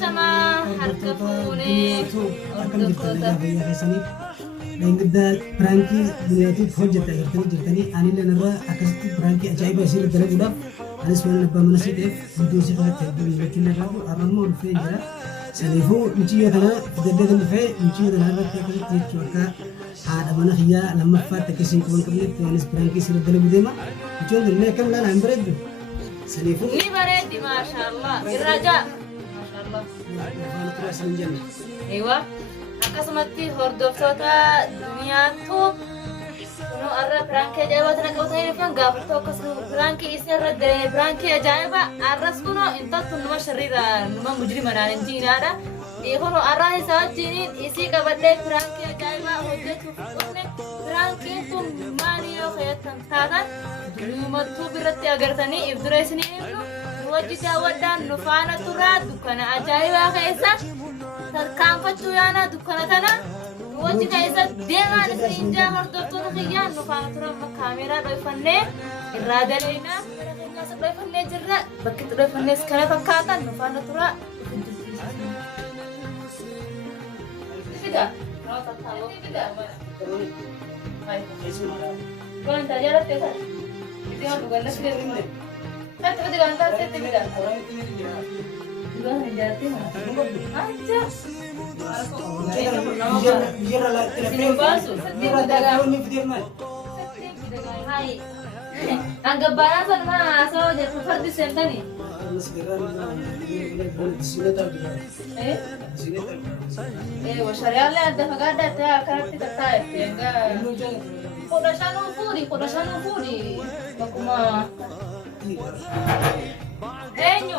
Ashamaa harka fuunee hordoftoota. Lengda pranki dunyatuuf hojjeta jirtanii anillee narraa akkasitti pranki ajaa'iba isii irra dalaguudhaaf anis waan abbaa mana sii ta'eef iddoo isii kanatti hedduu jechuun irraa arramoo dhufee jira. Saniifuu muciyyoo kana fidaddee kan dhufee muciyyoo kana irratti akkasitti jechuu akka haadha mana kiyyaa lammaffaatti akkasiin qaban qabnetti waanis pranki isii irra dalagu deema. Muciyyoon kun illee akkam laala hin bareeddu. Saniifuu ni bareeddi maashaallah irraa jaa maashaallah. Afaan turaa isin jenna. Eewa akkasumatti hordoftoota duniyaatu kunoo arra pirankii ajaa'ibaa tana qabatanii dhufan gaafatoo akkasuma pirankii isii irra daree pirankii ajaa'ibaa arras kunoo intaltu numa shariira numa mujrimadhaan hin jiinaadha. Kunoo arraa isaa wajjiniin isii qabadhee pirankii ajaa'ibaa hojjechuuf dhufne pirankiin kun maali yoo fayyadatan taatan numattuu biratti agartanii if dura isinii himnu nu wajji daawwadhaan nu faana turaa dukkana ajaa'ibaa keessa tarkaanfachuu yaana dukkana kana wajji keessa deemaan isin jaa hordoftoota kiyyaan nu faana turan kaameeraa dhoofannee irraa daleena mana keenyaas dhoofannee jirra bakki itti dhooffannees kana fakkaatan nu faana turaa. Fida. Fida. Kau tak jalan tekan. Itu yang bukan nasi dia minum. Kan tiba tiba antar saya tiba tiba. Bukan menjadi mana? Aja. Biar lah Sini basu. biar ada kau ni video mana? Hai. Anggap barang sama so jadi seperti senta ni. Sini tak dia. Sini tak. Wasyariah le ada fagada ada akan kita tahu enggak. Kodashanu fudi. Makuma. Enyo.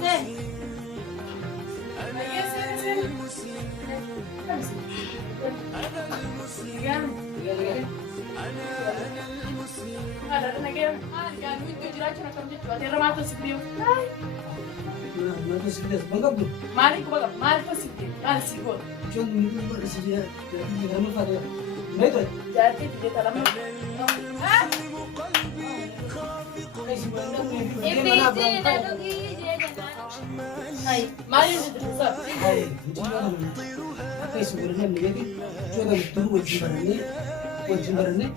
Sen. Ada lagi. Kan itu jelas cuma kamu itu. Ada ramah sebelum. Nanti sekilas bangga tu. Mari ko baga, mari ko sige. Mari siguro. John mungkin buat sedia. Jadi kamu pada. Mereka. Jadi tidak dalam. Hah? Ini dah tu Hai, mari itu sab. Hai, jangan. Apa sebenarnya menjadi coba tunggu wajib barangnya.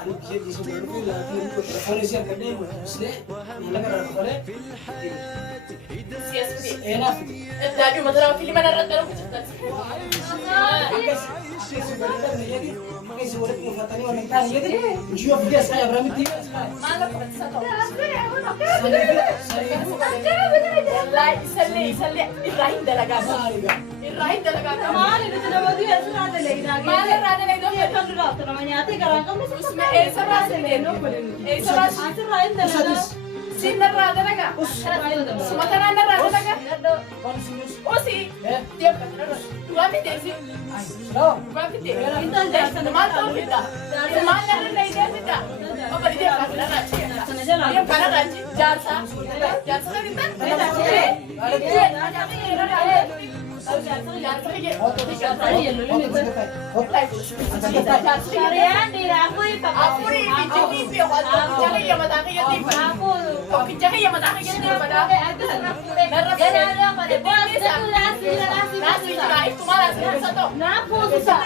Alu kiai di sebelah itu lagi itu telefonnya siapa kerja muslim, mana kerja kerja. Sias ni. Enak. Tadi masalah film mana rata aku cerita. Sebenarnya menjadi sebenarnya mufatani orang kaya jadi jual dia saya berani tiga sekali. Mana kau satu. Saya Salli. Ibrahim dalaga. Ibrahim dalaga. Mana itu sudah baju ya sudah ada lagi. Mana ada lagi dong ya kan dulu. Namanya hati karang kamu उसमें ऐसा रास ले लो ऐसा रास Ibrahim dalaga. Sinar rada naga. Sumatera rada naga. Oh sih. Dia dua desi. Dua desi. Intan jasa mal tahu kita. Mal yang lain dia. Oh beri dia dia mana raji jasa. Jasa kan kita. Kalian dirangkui Apuri BJP jangan yang matahari yang tiba. Oke jangan yang matahari yang tiba pada. Nasi itu malah satu. Napu susah.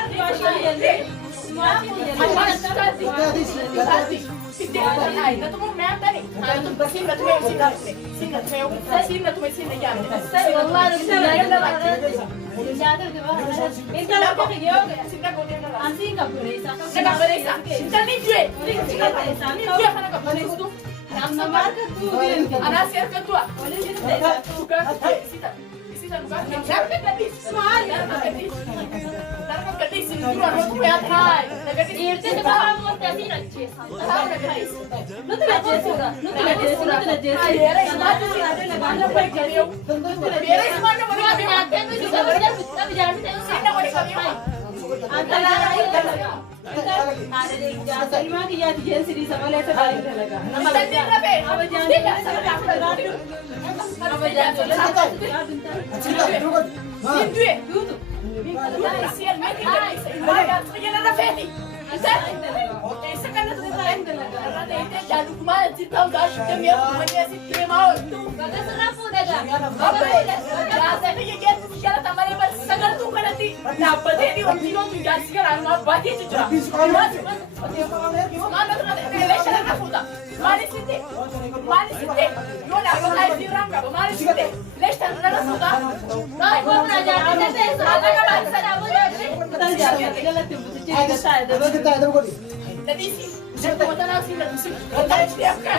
Siapa أنا ترى عندنا أنا ده جالك ما تتاو داش كم يوم من يسير ما هو Bagas rafu daga. أبدا يا سيدي يجي تشيل تمارين بس سكر تو كنتي نابدي دي وكيلو تجار سكر أنا ما باتي تجرا ما نترى ليش أنا نفودا ما نسيتي يونا بقى يصير رانك ما نسيتي ليش تنا نفودا No, ikaw na dyan. Kasi sa mga naman sa nabo dyan. Nadisi, saya tahu tanah sini nadisi. Kalau dia apa?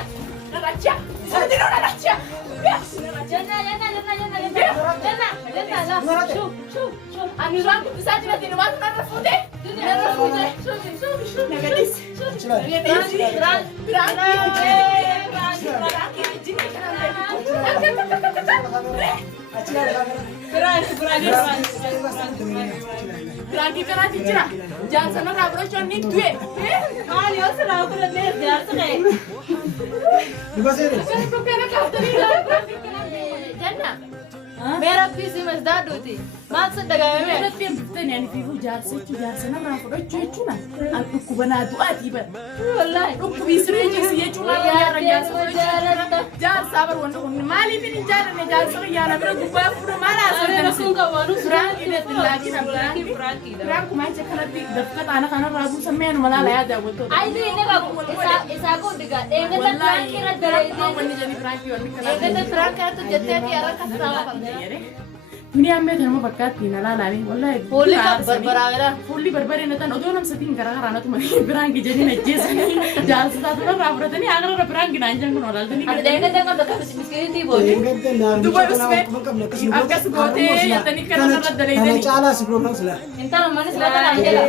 Naraja, saya tidak naraja. Bias, naraja. Yan na. Shoo. Ani orang tu saja nanti nama tu narafude. Narafude. Nagadis. Nagadis. Berani kan cira. Jangan sana rabro coni dua. Mali o sana ako na net yar sa kay. Kan propera kau tadi lah. Janna. Mera pisi mas daduti. Maksud daga me. Ada tim tanya ni fiu jar sana rabro cuna. Aku kubana tu atiba. Wallahi. Aku bisri je sih cuna ya jar sabar wanda mali bin jar ne jar sa ya na bero gubba furu mala sa Ada aku enggak mau Frank ini lagi na Frank kuma ce kana bi da ka ana kana rabu san men mala ya da wato Ay di ne ba isa ko diga. Enga ta Frankie ra dare. wani jani Frank yo ni kana Enga ta Frankie to jette ti ara ka sawa. Mini amme than bakkat tina la la wallahi Holy ka barbara. fully barbare na tan odo nam satin gara gara na to mari Frank jani na jesi jar sa to na rabra tani agar Frank na anjang no dal tani Ada enga ta ka miskini ti boli. Dubai usme आपका सुबोते या तनी करना ना दले दनी చాలా సుప్రభాతం Salaar Entar manis la ta angela.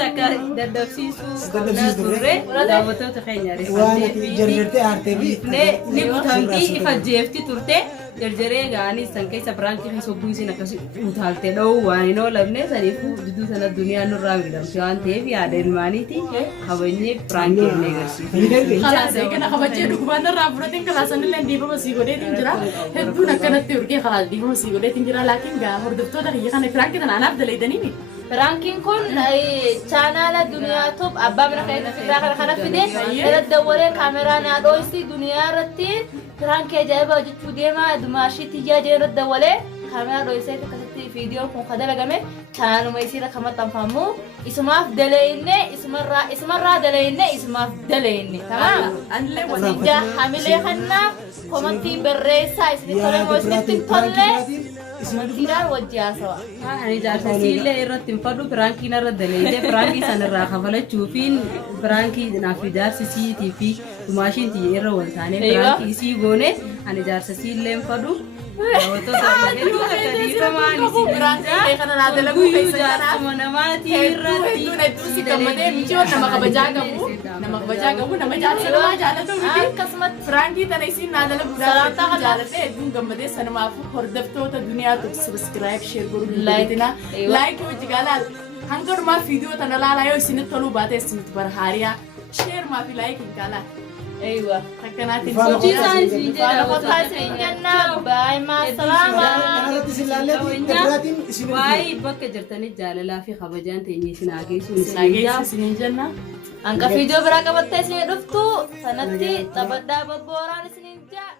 Taka dadhabsiisuu turre daawwattoota keenyaare waan jarjarte aarteefi ni butamtii ifa jeefti turte jarjaree ga'anii san keessa biraantii fi sobbuu isin akkas utaalte dha'uu waan hin oolamne saniifuu jidduu sana duniyaan nurraa midhamte waan ta'eef yaada ilmaaniiti kabajnee biraantii hin agarsiisu. خلاص كنا خبجي دوبان رابرتين كلاسن اللي ديبو مسيغودي تنجرا هدو نكنت توركي خلاص ديبو مسيغودي تنجرا لكن غا هردفتو دا يخان فرانك دا انا ابدل دنيمي Ranking kun channel dunia top abba mera kaya fikra kana fide ila dawale kamera na doisi dunia ratti rank ajaiba jitu dema dumashi tija jera dawale kamera doisi ka kasati video kun khadala game channel mai sira kama tamfamu ismaf dalaine ismarra dalaine ismaf dalaine tamam انله wasija hamile khanna komati berresa isni tole mo isni tolle Tirar wajjaa sawa. Ani jaarsa siillee irratti hin fadhu biraankiin irra daleeyde birankii sanarraa kafalachuufiin birankii naaf jaarsi siitii fi dumaashiinti irra wal taanee birankii sii goone ani jaarsa siillee hin fadhu. Daawwattoota hedduu akka dhiifamaan isin برانكي خنا نادل لكم guyyuu jaarsuma namaatii irratti si gamade micho nama kabaja gabu nama jaarsa nama jaalatu miti Akkasumas Frankie tana isin naadala Salaata guddaa jaalate hedduun gammadee sanamaaf hordoftoota duniyaa tu subscribe share godhuu Like. like hojii gaalaal hanga dhumaa viidiyoo tana laalaa yoo isinitti toluu baate isinitti barhaariyaa share maa fi like hin gaalaa eeywa akkanaatiin hojii isaan isin Faana jedhamu qotaa isin jenna. Bye ma salama. kanarratti isin laallee biraatiin isin waa'ee bakka jirtanii jaalalaa fi kabajaan teenye isin haa geessuun isin nageessa isiniin jenna Angka video beraa qabattee isin dhuftu sanatti taphadhaa babbooraan isin jaa.